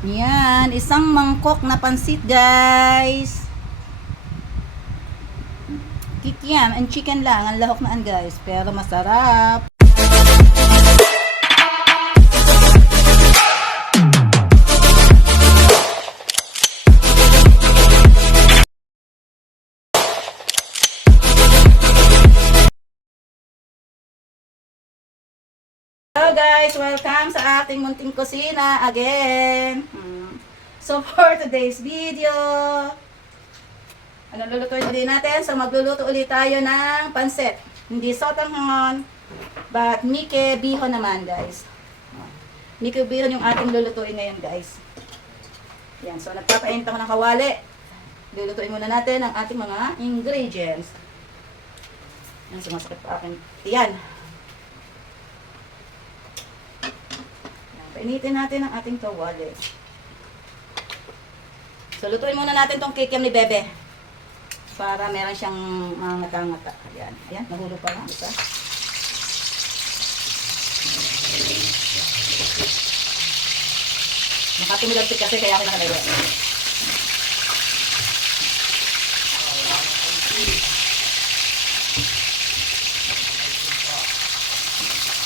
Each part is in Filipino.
Yan, isang mangkok na pansit, guys. Kikiam and chicken lang ang lahok naan, guys, pero masarap. Hello guys, welcome sa ating munting kusina again. So for today's video, ano lulutuin ulit natin? So magluluto ulit tayo ng pansit. Hindi sotanghon, but Mike bihon naman, guys. Mike bihon yung ating lulutuin ngayon, guys. Yan, so nagpapainit ako ng kawali. Lulutuin muna natin ang ating mga ingredients. Yan, sumasakit pa akin. Yan. Painitin natin ang ating kawali. So, lutuin muna natin tong kikiam ni Bebe. Para meron siyang mga ngata-ngata. Ayan. Ayan, nahulog pa lang. Isa. Nakatumilagtik kasi kaya ako nakalaya.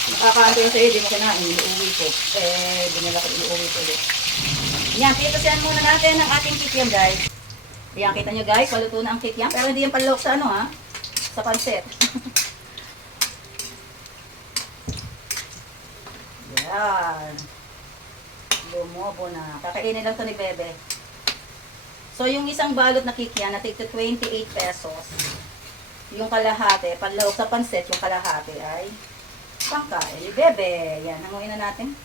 Nakakaanto yung sa'yo, di mo kinain, iuwi ko. Dinala ko, iuwi ko ulit. Yan, pitusian muna natin ang ating kikiam, guys. Yan, kita nyo guys, paluto na ang kikiam. Pero hindi yung panlok sa ano ha, sa pansit. Yan. Lumobo na. Kakainin lang to ni Bebe. So, yung isang balot na kikiam, natig to 28 pesos. Yung kalahati, panlok sa pansit, yung kalahati ay pangkain. Bebe, yan, hanguin na natin.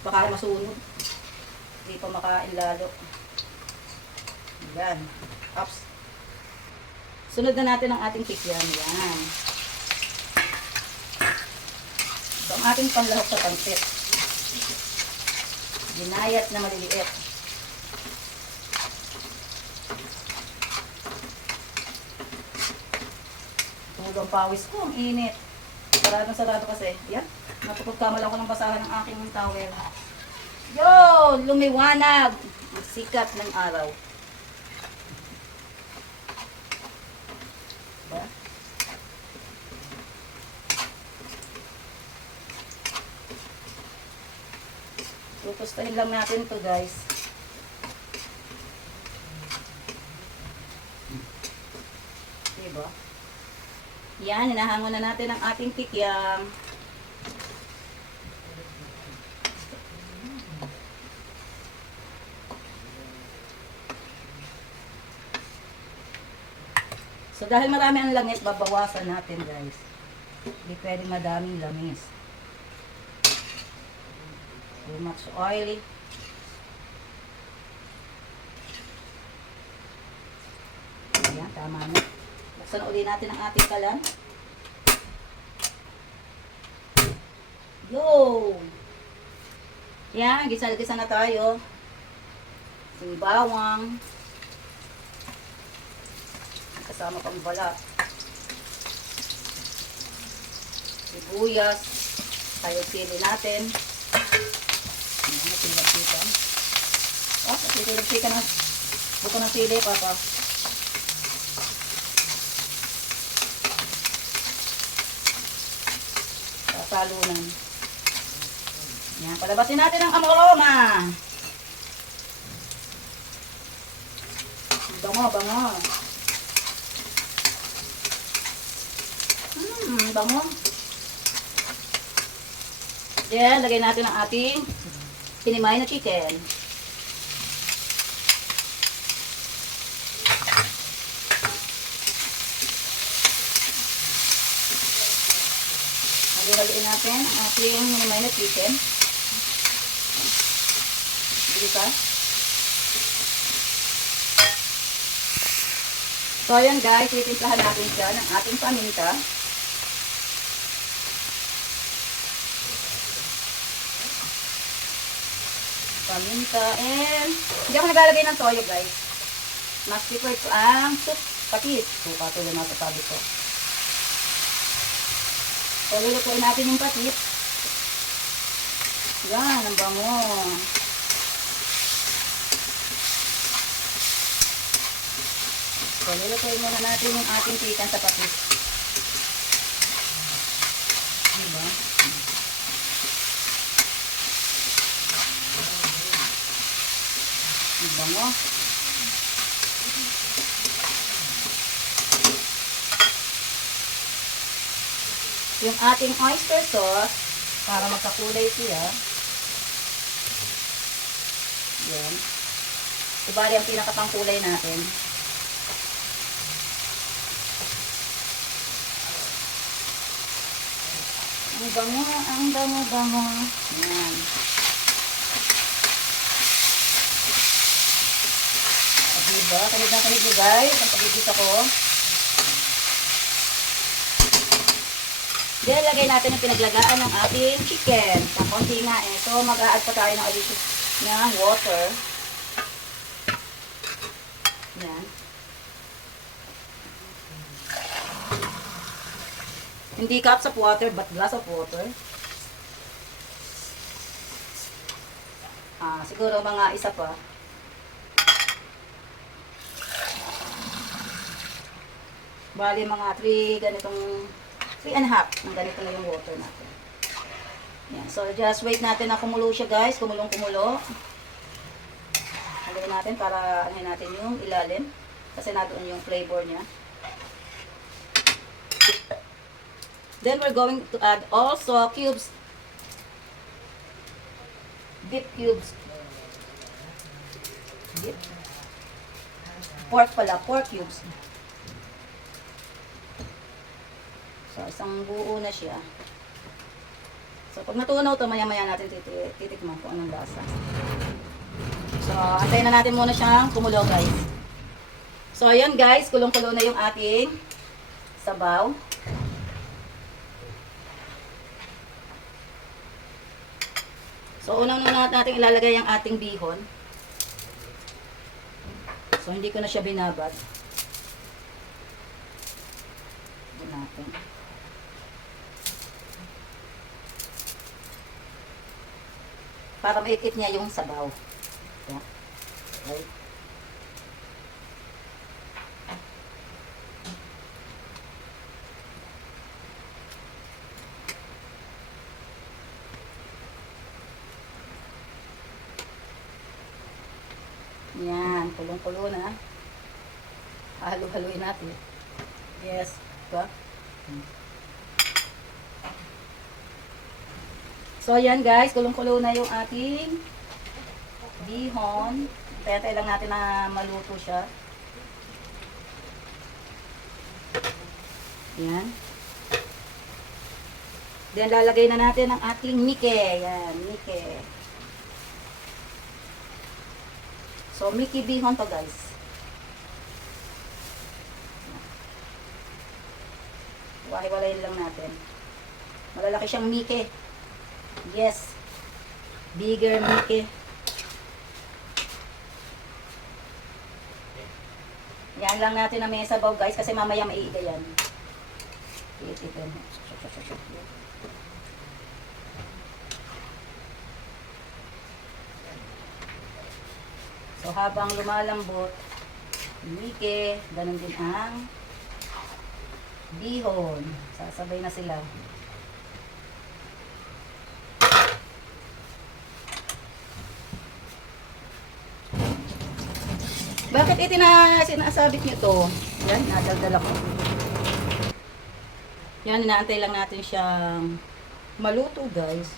Baka masunog. Hindi pa makain lalo. Yan. Ups. Sunod na natin ang ating kikiam. Yan. So, ang ating panlahok sa pansit. Ginayat na maliliit. Ang pawis ko, ang init. Sarado kasi. Yan. Napapagkamal ako ng basahan ng aking towel. Yo! Lumiwanag! Ang sikat ng araw. Diba? Tutustahin lang natin to guys. Diba? Yan, hinahangon na natin ang ating kikiam. So, dahil marami ang langis, babawasan natin, guys. Hindi pwedeng madaming langis. Too much oil. Ayan, tama na. Buksan ulit natin ang ating kalan. Yo! Yan, gisa-gisa na tayo. Yung bawang. Kasama pang balat. Sibuyas. Tayo sili natin. Ayan, nasilap-sikan. Oh, nasilap-sikan na. Buko ng sili, papa. Salunan. Yan, palabasin natin ang aroma. Bango, bango. Bango. Yan, lagay natin ang ating pinimay na chicken. Haluin natin ang ating minimay na chicken. Dito. So, ayan guys, titimplahan natin dyan ang ating paminta. Paminta and hindi ako naglalagay ng toyo guys. Mas preferred ko ang patis. So, patuloy na sa tabi ko. So, lulutuin natin yung patis. Yan, ang bango. So, lulutuin muna natin yung ating chicken sa patis. Diba? Ang bango. Yung ating oyster sauce, para magkakulay siya. Yan. Ibali ang pinakapangkulay natin. Ang bango, ang bango-bango. Yan. Diba? Kanig na kanig nyo guys. Ang pagigisa ko. Diyan, lagay natin yung pinaglagaan ng ating chicken. Sa konti nga eh. So, mag-a-add pa tayo ng addition na water. Yan. Hindi cups of water, but glass of water. Siguro mga isa pa. Bali mga 3 ganitong 3.5 ng ganito na yung water natin. Yan. So, just wait natin na kumulo siya guys. Kumulong-kumulo. Lagay natin para anuhin natin yung ilalim. Kasi nadoon yung flavor niya. Then, we're going to add also cubes. Beef cubes. Beef. Pork pala. Pork cubes. So, isang buo na siya. So, pag natunaw ito, maya-maya natin titikman kung anong lasa. So, antayin na natin muna siyang kumulo, guys. So, ayan guys, kulong-kulo na yung ating sabaw. So, unang-una natin ilalagay ang ating bihon. So, hindi ko na siya binabad. Ito natin. Para maikit niya yung sabaw. Yeah. Okay. Yan, kulong-kulo na. Halo-haloin natin. Yes, diba? So, ayan guys, kulong-kulo na yung ating bihon. Tayatay lang natin na maluto siya. Ayan. Then, lalagay na natin ang ating mike. Ayan, mike. So, miki bihon to guys. Wahi-walayin lang natin. Malalaki siyang mike. Yes. Bigger Mickey. Yan lang natin na may sabaw guys kasi mamaya maiiga yan. Iitin. So habang lumalambot, Mickey, ganun din ang bihon. Sasabay na sila. Bakit sinasabit nyo to? Yan, nadaldal ako. Yan, inaantay lang natin siyang maluto guys.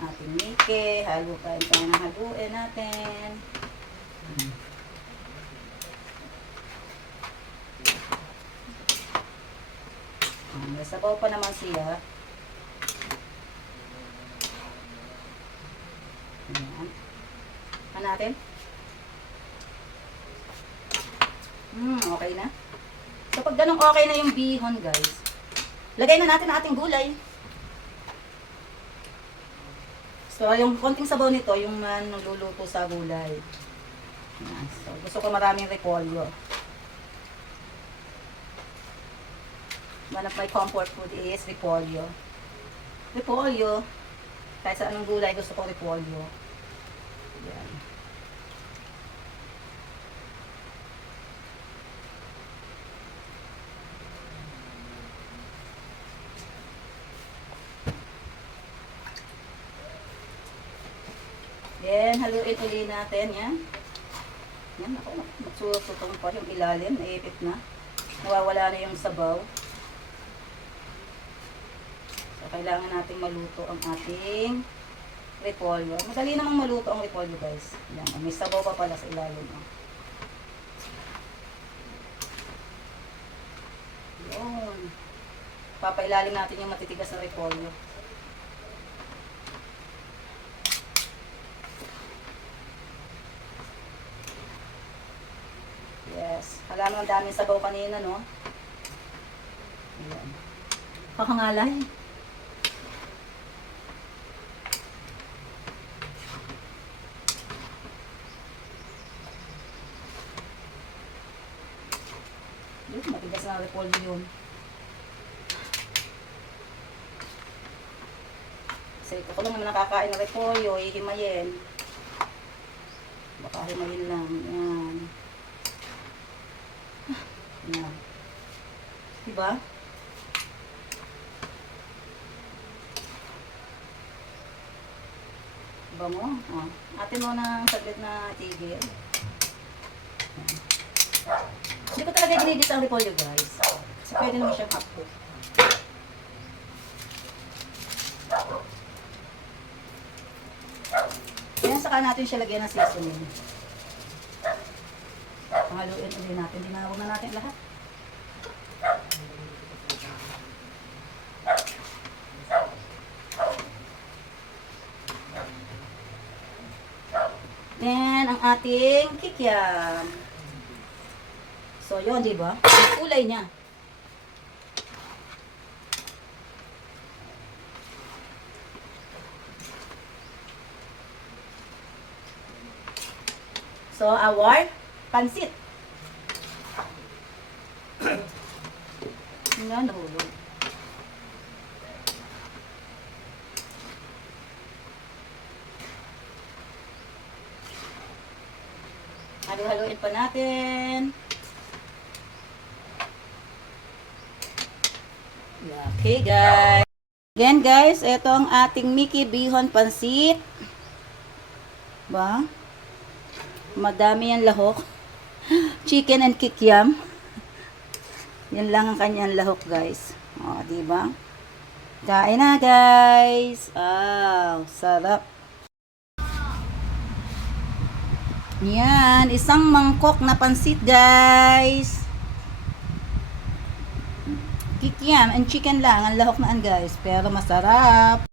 Ating mike, haluin tayo ng haluin natin. May sabaw pa naman siya. Yan. Ano natin? Okay na. So, pag ganun okay na yung bihon, guys, lagay na natin ang ating gulay. So, yung konting sabaw nito, yung naluluto sa gulay. Yan. So, gusto ko maraming repolyo. One of my comfort food is repolyo. Repolyo. Kahit sa anong gulay, gusto ko repolyo. Yan. Then, haluin uli natin. Yan. Yan, ako. Magsusutong pa yung ilalim. Naipit na. Nawawala na yung sabaw. So, kailangan natin maluto ang ating repolyo. Madali namang maluto ang repolyo, guys. Yan. May sabaw pa pala sa ilalim. Yun. Papailalim natin yung matitigas na repolyo. Yes. Alam mo, ang daming sabaw kanina, no? Ayan. Kakangalay. Yun, matigas na repolyo yun. Kasi ako lang naman nakakain ng repolyo, ihimayin. Baka himayin lang. Yan. Yan. Diba? Diba mo? Oh. Atin mo ng saglit na tigil. Hindi ko talaga ginidis ang repolyo, guys. Kasi pwede naman siyang hapko. Yan, saka natin siya lagyan ng seasoning. Pangaluin ulit natin. Dinawag na natin lahat. Then, ang ating kikiam. So, yun, di ba? Ang kulay niya. So, our pansit. Nga, nahulog. Halo-haloin pa natin. Okay, guys. Again, guys, ito ang ating Mickey Bihon Pansit. Ba? Madami yan lahok. Chicken and kikiam. Yan lang ang kanyang lahok, guys. O, diba? Kain na, guys. Wow, sarap. Yan, isang mangkok na pansit, guys. Kikiam and chicken lang ang lahok naan, guys. Pero masarap.